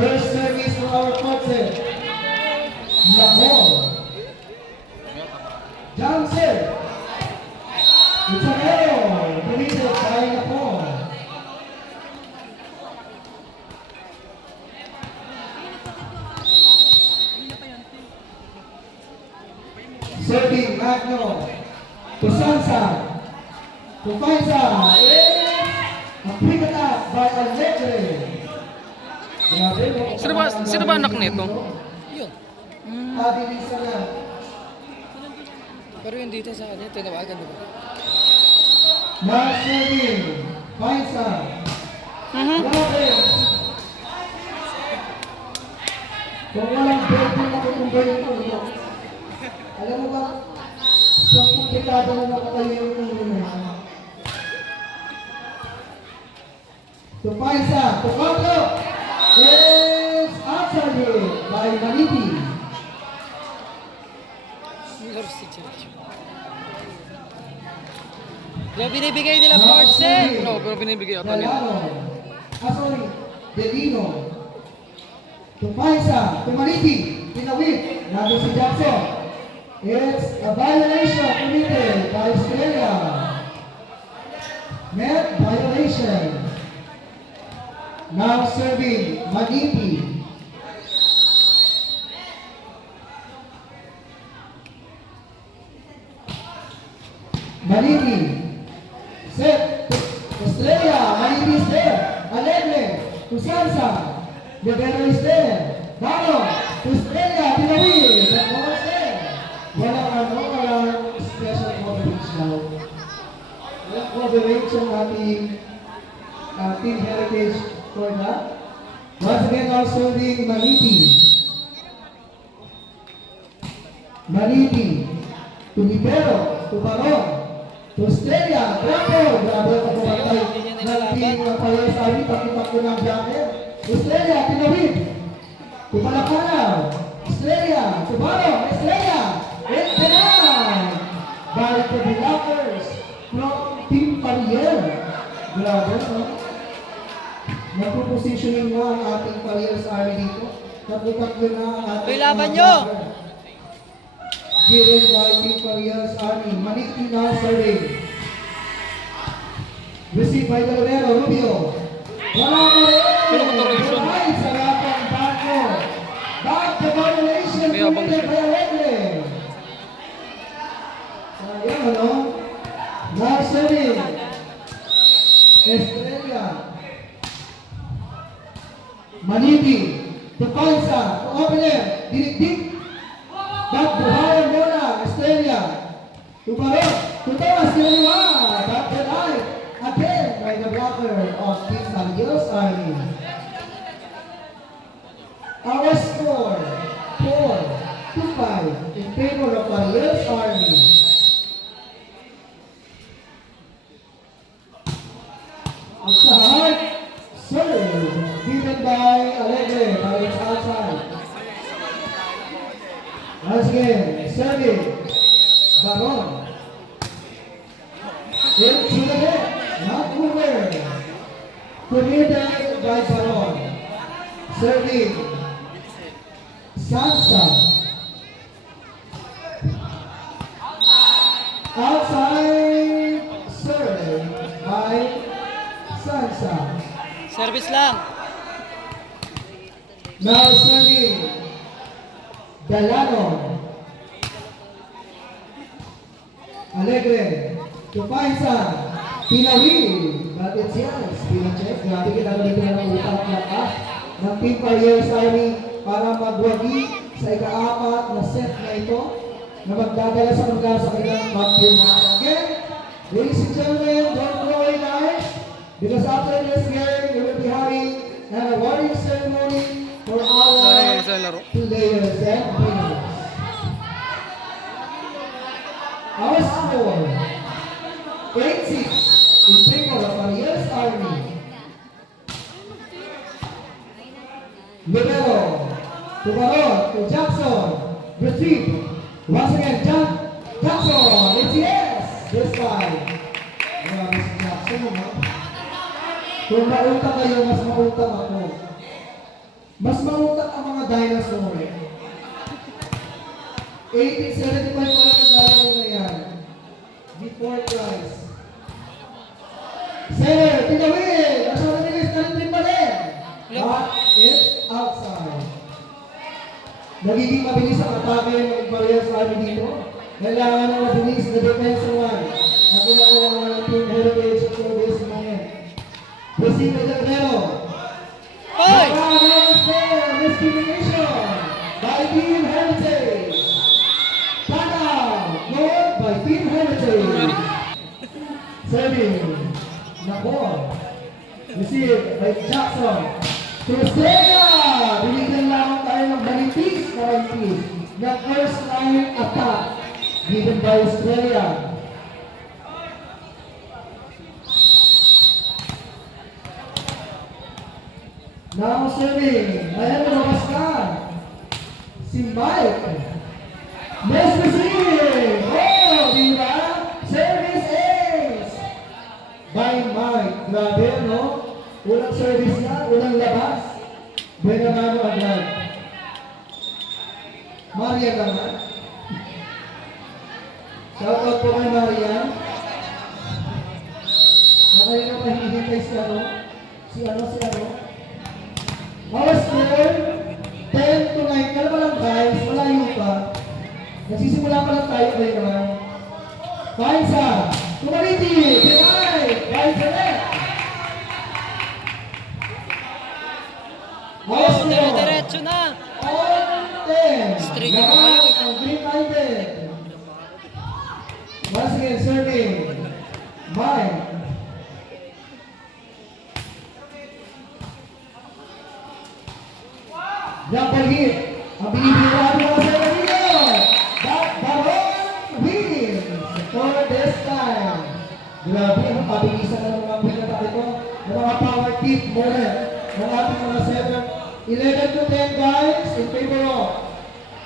First service for our quartet. Lahore. Johnson. It's an arrow. Committed by Lahore. Serving Magno. Kusansa. Kufansa. A quick attack by Allegre. Sino ba anak nito? Yun. Abilisa na. Pero yung dito sa kanya, tinawagan diba? Mark serving. Fansa. Grabe. Kung walang birthday na kukumbay ito. Alam mo ba? Sa dekada na nakatayo yung ulo na. To Fansa. To Pablo. Is answered by Maniti. Lord si Church. Yung binibigay nila parts eh. No, pero binibigay ata nila. Sorry. Delino. To Fansa. To Maniti. Pinawit. Nandun si Jackson. It's a violation committed by Australia. Net violation. Now serving Maniti. Maniti. Set. Australia. Maniti is there. Alegre. Kusansa. Libero is there. Balo. Australia. Pinawid. That ball is there. Walang special coverage now. Walang coverage ang ating Team Heritage for that. Once again, now serving Maniti. Maniti. To Libero. To Baron. To Australia. Grabe. Grabe ang pagkamatay ng team Payas Army. Takip-takip ng jacket. Australia. Pinawid. To Palacanaw. Australia. To Baron. Australia. It's denied by the blockers from Team Pariel. Grabe, no? Nagpo-positioning na ang ating Pariel's Army dito. Tatlo-tatlo na ang ating... Uy, laban nyo! Given by Team Pariel's Army. Maniti now serving. Received by Galvero, Rubio. Wala na rin! Right sa lapang Barco. Back to violation committed by Alegre. Sayang, ano? Now serving. Estrella. Maniti. To Fansa. To opener. Dinik-dik. Back to Baron Mona. Estrella. To Baron. To Thomas. Kinaliwa. Back to right. Again by the blocker of Team Sangios Army. Our score 4-5 in favor of Sangios Army. At sa hard serve given by Alegre by its outside. Once again, serving Baron. Into the net, not over. Committed by Baron. Serving Sansa. Outside serve by Sansa. Service lang. Now serving Delano. Alegre. To Fansa. Pinawid. But it's yes. Pinacheck. Grabe kita na dito na utang lakas ng Team Pariel's Army para magwagi sa ika-apat na set na ito na magdadala sa kanila sa kanilang mag-field match. Again, ladies and gentlemen, don't go away guys, because after this game, we will be having an awarding ceremony for our players and winners. Our score, 8-6 in favor of Pariel's Army. Libero, to Baron, to Jackson, retrieve. Once again, Jackson, it's yes! This time. Grabe si Jackson, ha? Kung mautang kayo, mas mautang ako. Mas maungkat ang mga dinosaur. 1875 pa lang ang lalaro na yan. Before Christ. Center, tinawid! Asawa nila is natin pa rin. But it's outside. Nagiging mabilis ang atake ng Imperial Army dito. Kailangan ng mabilis na defensive line. Ang ginagawa ng Team Heritage at this moment. Proceed with the Guerrero. Hoy! Discrimination by Team Heritage. Tanaw, Lord by Team Heritage. Serving, Nako. Receive by Jackson. Cruzera! Binigyan lang tayo ng manipis na first line attack given by Australia. Now serving. Ayan, lumabas ka. Si Mike. Next receive. Oh, di ba? Service ace. By Mike. Grabe, no? Unang service na, unang labas. Buena mano agad. Maria naman. Shoutout po kay Maria. Na kayo na pahihintay si ano? Si ano? Our score, 10 to 9. Kala pa lang guys, malayo pa. Nagsisimula pa lang tayo kayo naman. Painsa, Tumariti, Pinay, Painsa net. Our Oh, score, dire-diretso na. on 10. Straight na kayo. Ang green-minded. Once again, serving. Mike. Jumper hit. Ang binibigyan ng mga Severino. That Baron wins for this time. Grabe, ang pabilisan ng mga pinatake ko. Ng mga power tip moment ng ating mga 11 to 10 guys in favor of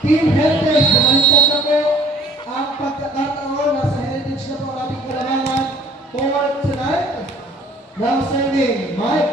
Team Heritage. Bumaliktad na po ang pagkakataon. Nasa Heritage na po ang ating kalamangan for tonight. Now serving Mike.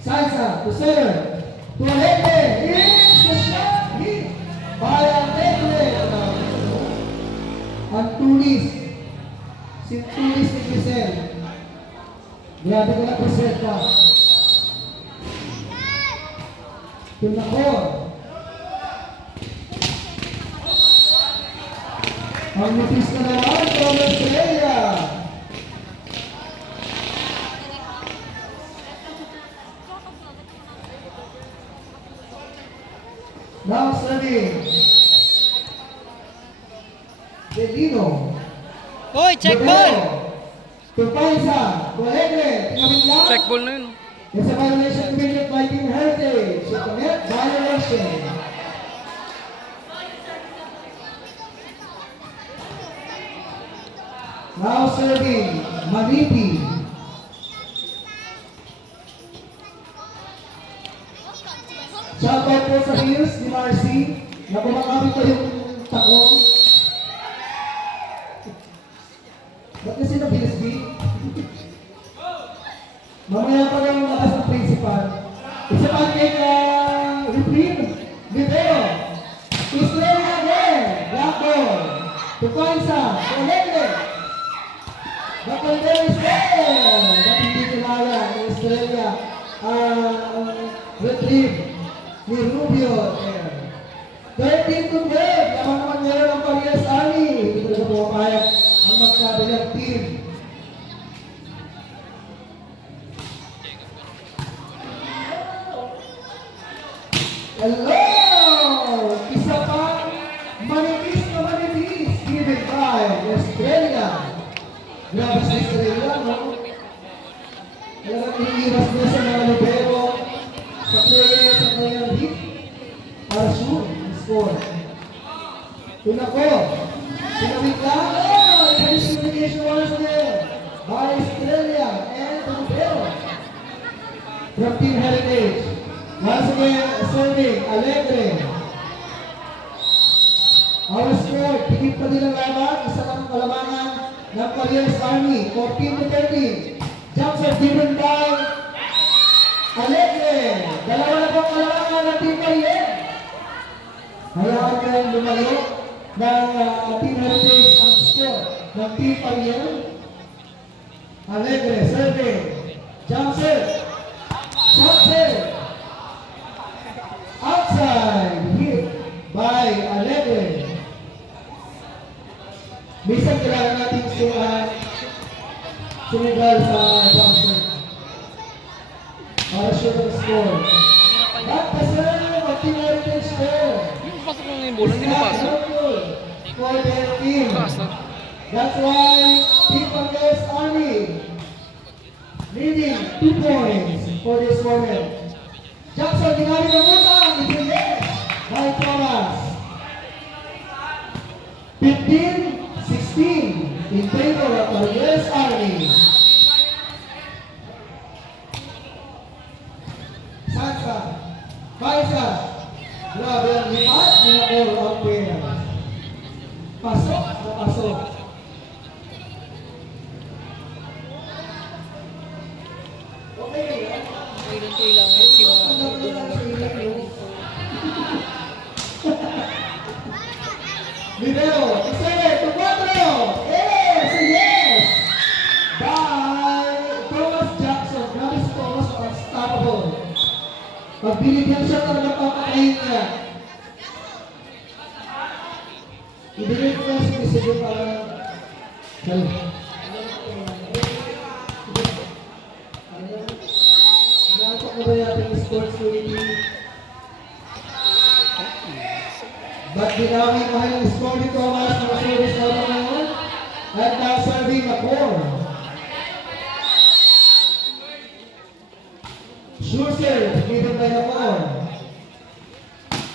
Salsa to center. To Alete. It's the shot hit by Alete. Ang tulis. Si tulis ni Giselle. Grabe ka na present ka. Tunakor. Ang nipis na naman from Australia. Now serving. Delino. Hoy, check ball. Tupaisa. Tualegre. Tinawid lang. Check ball na yun. It's a violation committed by Team Heritage. It's a net violation. Now serving. Manipi. Shoutout po sa Hills ni Marcy na kumakapit ko yung takong. Ba't kasi na Hills B? Mamaya pa lang lakas ng principal. Isa pa kay Ripin, Video. Australia again. Black ball. Tukansa. Olele. Bakal Davis there. Ba't hindi kinaya ng Australia? Retrieve. Ni Rubio. 13 to 12. Lamang naman meron ang Parias Army. Hindi ko na pumapayag ang magkabilang team. Hello! Isa pang manipis na manipis given by Australia. Grabe sa Australia, no? Talagang iniiwas niya sa mga libero, sa player hit, para shoot, score. Tunako, sinawit lang, oh! Communication once again by Australia and the libero from Team Heritage. Once again, serving, Alegre. Our score, tigit pa din ang laban, isa lang ang kalamangan ng Parias Army, 14 to 13. Jumps are given by Alegre. Dalawa na pong kalamangan ng Team Ariel. Hayaan kayong lumayo ng Team Heritage ang score ng Team Ariel. Alegre, serving. Jump serve. Shot serve. Outside. Hit by Alegre. Minsan kailangan natin sumigal sa jump serve. Para sure ang score. At kasama ng Team Heritage score. Yung pasok mo yung bola, hindi mo pasok. For their team. Pasok. That's why Team Panggas Army leading 2 points for this moment. Jackson, ginamit ng utang. It's a yes by Thomas. 15-16 in favor of Panggas Army. Sansa, Faisa, grabe ang lipat, minakor ang pera. Pasok na pasok. Okay, Kailangan si Mama. Libero, Isere, Tumatro, yes, yes! By Thomas Jackson, grabe si Thomas, unstoppable. Pag binigyan siya talaga papakain niya. Ibigay ko lang si Isere para Inaantok mo ba natin yung sports committee? Ba't binawi mahal yung score ni Thomas ng service na ngayon? At now serving na 4. Sure serve, given by the 4.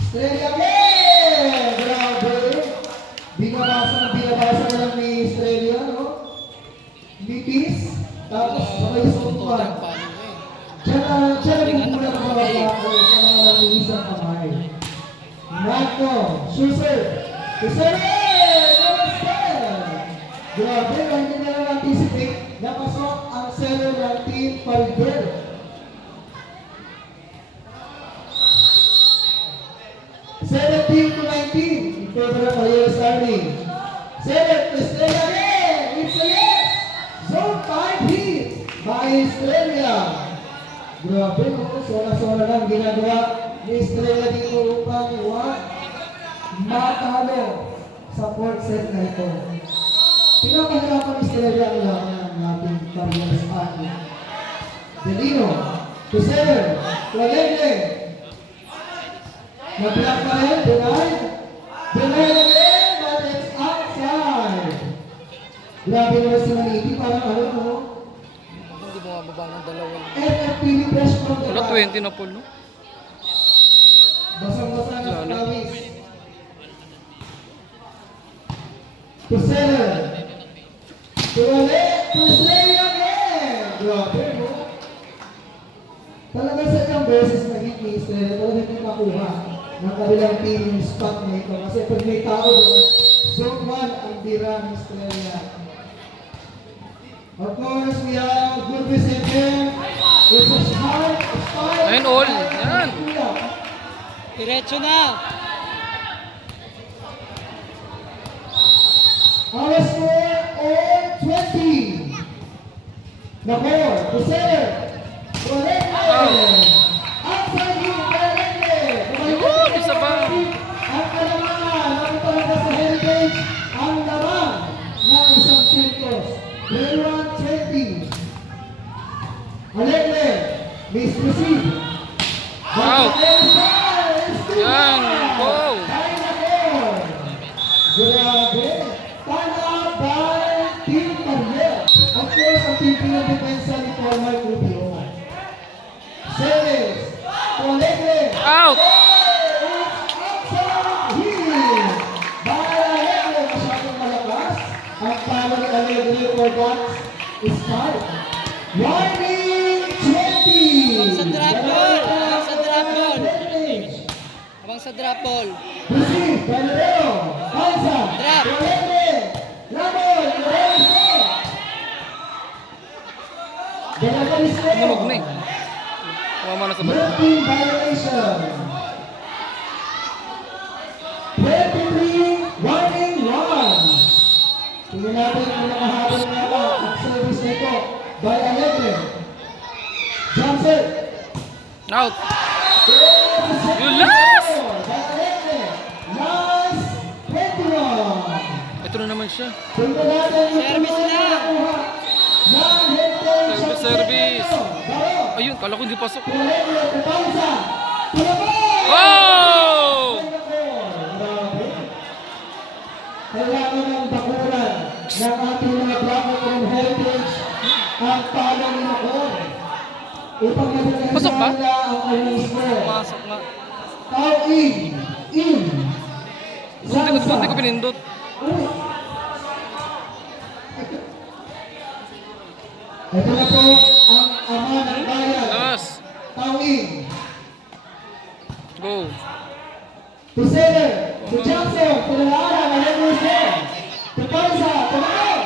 Estrella again! Grabe! Binabasa na lang ni Estrella, no? Bipis, tapos sabay sutuan. Diyan na bumula ng mga bako, diyan na walang isang kamay. Nato, sure serve. Isere! Grabe, hindi na lang anticipate na pasok ang zero ng Team Paribel. Team to 19 in favor of Ariel Starling. 7 to Estrella again. It's a yes. Zone 5 hit by Estrella. Grabe, sona-sona lang ginagawa ni Estrella dito upang matalo sa 4th set na ito. Pinapahirapan ni Estrella ang laban ng ating Ariel Starling. Delino to 7 to Alegre. Nablock pa rin, denied. Denied again, but it's outside. Grabe naman si Maniti, parang ano, no? Hindi mo mababa ng dalawa. FFPD press from the Wala, back. 20 na po, no? Basang-basa na sa Lalo. Travis. To 7. To Alec, to Estrella again. Grabe, no? Talaga sa ilang beses na hit ni Estrella, talaga hindi makuha ng kabilang team yung spot na ito. Kasi pag may tao doon, zone 1 ang tira ni Estrella. Of course, we have good receiver. It's a smart, smart. Ayun, all. Yan. Diretso na. Our score all 20. Number, to center. Outside you, Valente. Yun, isa pa. Ang kalamangan, ang talaga sa heritage, ang laman ng isang circus. 21-20. Alegre, Miss Lucy. Wow. Yan, wow. Grabe. Tala by Team Mariel. Of course, ang team pinag-depensa ni Paul Mark Rubio. Service. To Alegre. Out! Ang palo ni Alegre for that is 5. Warning 20! Sa drop ball! Sa drop ball! Abang sa drop ball. Receive, Galileo, Hansa, Drop. Alegre, Lamol, Lorenzo. Dalawa ni Sleo. Tulog na eh. Mama na sa baba. Red team violation. 23, warning 1. Tingnan natin ang mga habang na at service na ito by Alegre. Johnson. Out. Yung last! By Alegre. Last 21. Ito na naman siya. Tingnan natin yung Service na. nakuha ng heritage Service, of service. Baro. Ayun, kala ko hindi pasok. Alegre, Tatanza. Tulabay! Wow! Grabe. Kailangan ng bakuran ng ating mga Bravo from Heritage ang palang nakon. Upang madalang Pasok ba? nila ang alis mo. Pasok nga. Tao in. Buti ko pinindot. Uy. Ito na po ang ama ng bayan. Labas. Tao in. Go. To center, to Johnson, to Lara, Malenus there. To Panza, to Mano.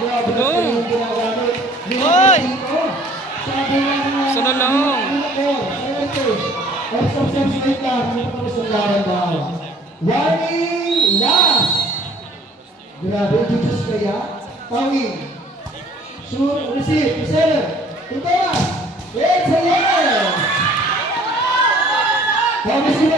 Grabe na Go. yung ginagamit. Hoy! Sabi nga mga... Sana lang. Extra subscribe lang, hindi pa tapos ang laran daw. Warning last! Grabe, judges kaya? Tawin. Shoot, receive, to center, to Thomas. It's a yes! Promise you